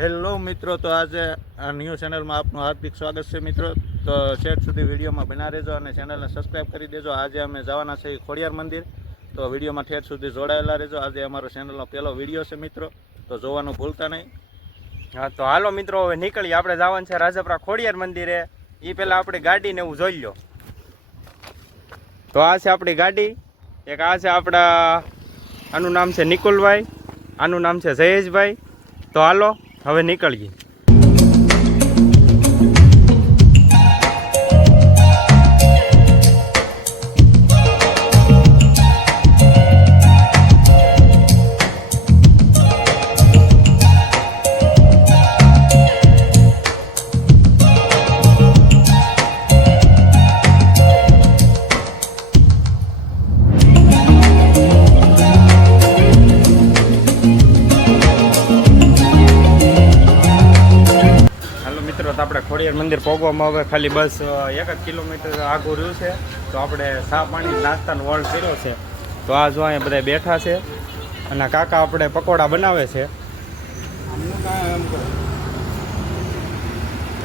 Hello મિત્રો, તો આજે આ ન્યૂ ચેનલમાં આપનું હાર્દિક સ્વાગત છે મિત્રો. તો છેક સુધી વિડીયોમાં બના રહેજો અને ચેનલને સબસ્ક્રાઈબ કરી દેજો. આજે અમે જવાના છે ખોડિયાર મંદિર, તો વિડીયોમાં ઠેઠ સુધી જોડાયેલા રહેજો. આજે અમારો ચેનલનો પહેલો વિડીયો છે મિત્રો, તો જોવાનું ભૂલતા નહીં. હા તો હાલો મિત્રો, હવે નીકળીએ. આપણે જવાનું છે રાજપરા ખોડિયાર મંદિરે. એ પહેલાં આપણી ગાડીને એવું જોઈ લો. તો આ છે આપણી ગાડી. એક આ છે આપણા, આનું નામ છે નિકુલભાઈ, આનું નામ છે જયેશભાઈ. તો હાલો હવે નીકળીએ. આપણે ખોડિયાર મંદિર પહોંચવામાં હવે ખાલી બસ 1 જ કિલોમીટર આગળ રહ્યું છે. તો આપણે ચા પાણી નાસ્તાનો વોલ્ડ કર્યો છે. તો આ જો અહીંયા બધા બેઠા છે અને કાકા આપણે પકોડા બનાવે છે.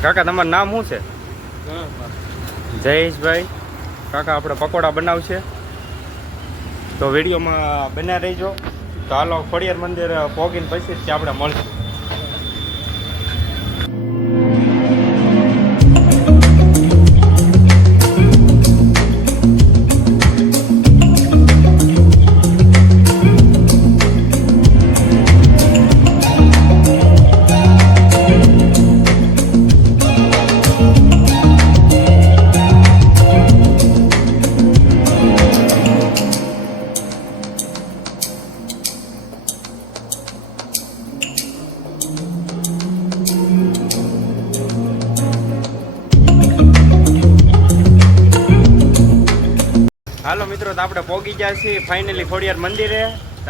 કાકા તમારું નામ શું છે? જયેશભાઈ. કાકા આપણે પકોડા બનાવશે, તો વિડીયોમાં બન્યા રહીજો. તો હાલો ખોડિયાર મંદિર પહોંચીને પછી આપણે મળશું. હાલો મિત્રો, તો આપણે પહોંચી ગયા છીએ ફાઇનલી ખોડિયાર મંદિરે.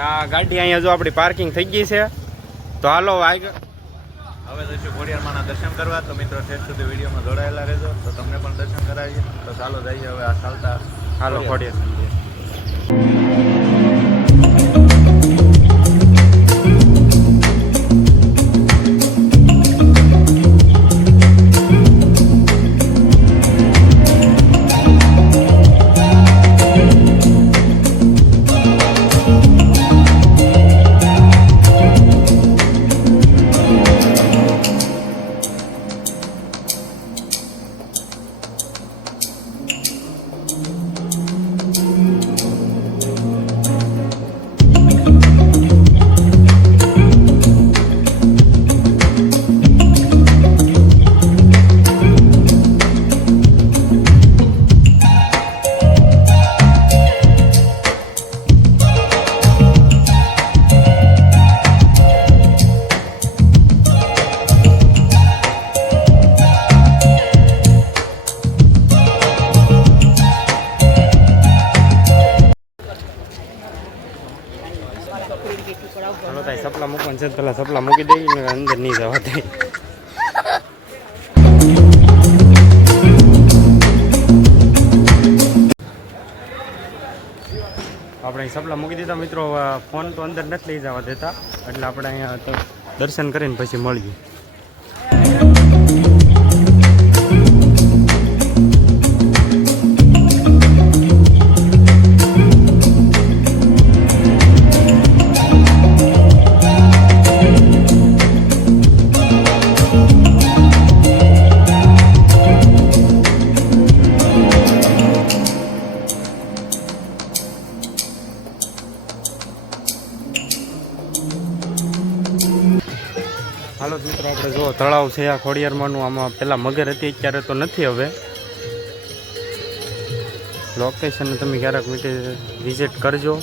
આ ગાડી અહીંયા જો આપણી પાર્કિંગ થઈ ગઈ છે. તો હાલો આગળ હવે જઈશું ખોડિયારમાંના દર્શન કરવા. તો મિત્રો ઠેઠ સુધી વિડીયોમાં જોડાયેલા રહેજો, તો તમને પણ દર્શન કરાવીએ. તો ચાલો જઈએ હવે આ ચાલતા. હાલો ખોડિયાર મંદિર. ચાલો તાઈ સપલા મૂકવાનું છે, પેલા સપલા મૂકી દઈએ, અંદર નહીં જવા દે. આપણે સપલા મૂકી દીધા મિત્રો. ફોન તો અંદર નથી લઈ જવા દેતા, એટલે આપણે અહીંયા દર્શન કરીને પછી મળીએ. હાલો મિત્રો, આપણે જો તળાવ છે આ ખોડિયારમાંનું. આમાં પહેલાં મગર હતી, અત્યારે તો નથી. હવે લોકેશન તમે ક્યારેક વિઝિટ કરજો,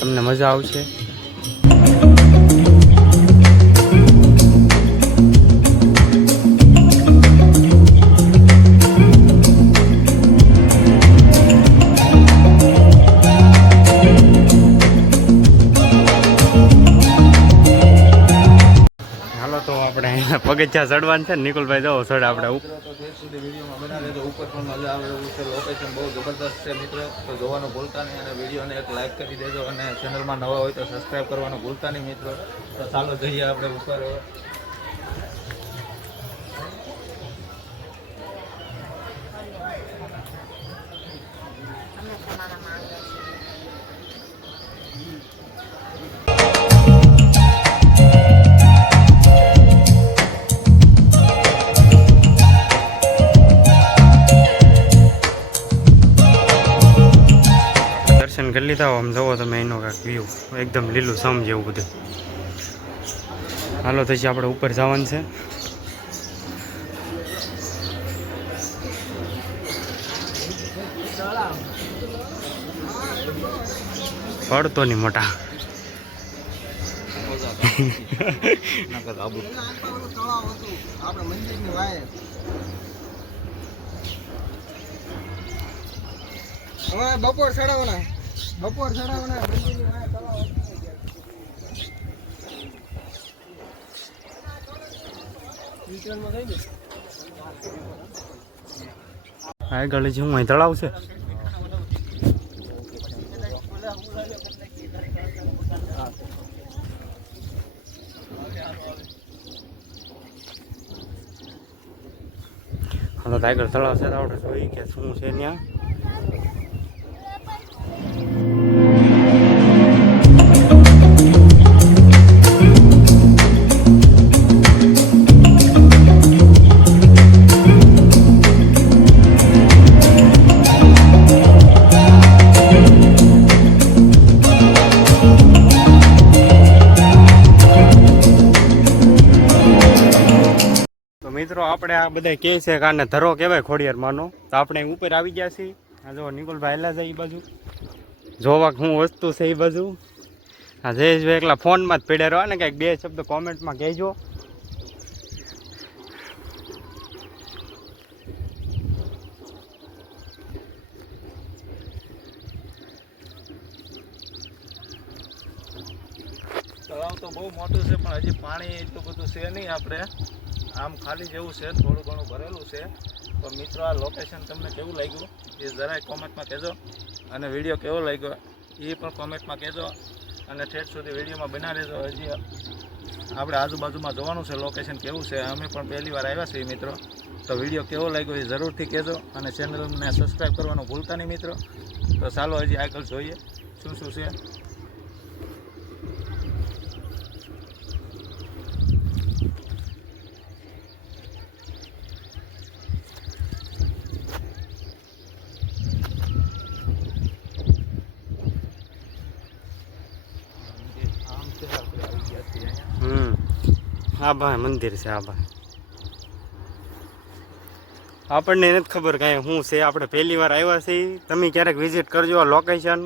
તમને મજા આવશે. હાલો તો આપણે અહીંયા પગથિયા ચડવાનું છે ને નિકુલભાઈ જાઓ ચડે આપણે મિત્રો તો ઠેઠ સુધી વિડીયોમાં બના રહેજો. ઉપર પણ મજા આવે એવું છે. લોકેશન બહુ જબરદસ્ત છે મિત્રો. તો જોવાનું ભૂલતા નહીં અને વિડીયોને એક લાઈક કરી દેજો અને ચેનલમાં નવા હોય તો સબસ્ક્રાઈબ કરવાનું ભૂલતા નહીં મિત્રો. તો ચાલો જઈએ આપણે ઉપર. દર્શન કરી લીધા આમ જુઓ તમે એનો કાંઈક વ્યૂ એકદમ લીલું સમ જેવું બધું. હાલો પછી આપણે ઉપર જવાનું છે. પડતો નહીં મોટા બપોર ચડાવવાના મંદિરની વાય તળાવ આગળ જે હું અહીં તળાવ છે. હાલો તો આગળ તળાવ છે તો આપણે જોઈએ કે શું છે ત્યાં. મિત્રો આપણે આ બધા કહે છે કે આને ધરો કહેવાય ખોડિયારમાંનો. તો આપણે ઉપર આવી ગયા છીએ. આ જો નિકુલભાઈ હેલા જાય એ બાજુ જોવા શું વસ્તુ છે એ બાજુ. હા જયેશભાઈ એકલા ફોનમાં જ પડ્યા રહો ને કંઈક બે શબ્દ કોમેન્ટમાં કહેજો. તળાવ તો બહુ મોટું છે પણ હજી પાણી એટલું બધું છે નહીં. આપણે આમ ખાલી જેવું છે, થોડું ઘણું ભરેલું છે. તો મિત્રો આ લોકેશન તમને કેવું લાગ્યું એ જરાય કોમેન્ટમાં કહેજો અને વિડીયો કેવો લાગ્યો એ પણ કોમેન્ટમાં કહેજો અને ઠેઠ સુધી વિડીયોમાં બના રહેજો. હજી આપણે આજુબાજુમાં જોવાનું છે લોકેશન કેવું છે. અમે પણ પહેલી વાર આવ્યા છીએ મિત્રો. તો વિડીયો કેવો લાગ્યો એ જરૂરથી કહેજો અને ચેનલને સબસ્ક્રાઈબ કરવાનું ભૂલતા નહીં મિત્રો. તો ચાલો હજી આગળ જોઈએ શું શું છે. હા ભાઈ મંદિર છે. આ ભાઈ આપણને નથી ખબર કાંઈ શું છે. આપણે પહેલી વાર આવ્યા છીએ. તમે ક્યારેક વિઝિટ કરજો. આ લોકેશન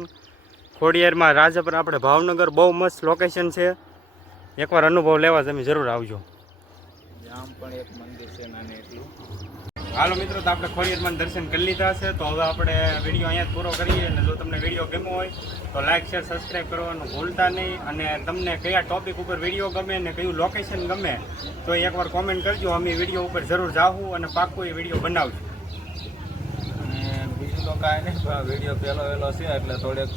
ખોડિયારમાં રાજપરા આપણે ભાવનગર બહુ મસ્ત લોકેશન છે. એકવાર અનુભવ લેવા તમે જરૂર આવજો. આમ પણ એક મંદિર છે નાની એટલું. હાલો મિત્રો તો આપણે ખોડિયારમાં દર્શન કરી લીધા છે. તો હવે આપણે વિડીયો અહીંયા જ પૂરો કરીએ. અને જો તમને વિડીયો ગમ્યો હોય તો લાઈક શેર સબસ્ક્રાઈબ કરવાનું ભૂલતા નહીં. અને તમને કયા ટોપિક ઉપર વિડીયો ગમે ને કયું લોકેશન ગમે તો એકવાર કોમેન્ટ કરજો. અમે વિડીયો ઉપર જરૂર જાવું અને પાક્કું એ વિડીયો બનાવશું. અને બીજું તો કાંઈ નહીં, વિડીયો પહેલો છે એટલે થોડેક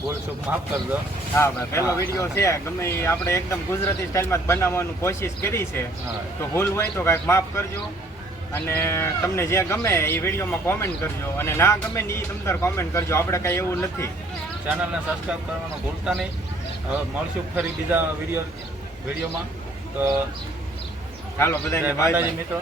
ભૂલ ચૂક માફ કરજો. હા ભાઈ પહેલો વિડીયો છે ગમે એ આપણે એકદમ ગુજરાતી સ્ટાઇલમાં જ બનાવવાનું કોશિશ કરી છે. તો ભૂલ હોય તો કાંઈક માફ કરજો. અને તમને જે ગમે એ વિડીયોમાં કોમેન્ટ કરજો અને ના ગમે ને એ તમતાર કોમેન્ટ કરજો. આપણે કાંઈ એવું નથી. ચેનલને સબસ્ક્રાઈબ કરવાનું ભૂલતા નહીં. હવે મળશું ફરી બીજા વિડીયોમાં. તો ચાલો બધાને બાય મિત્રો.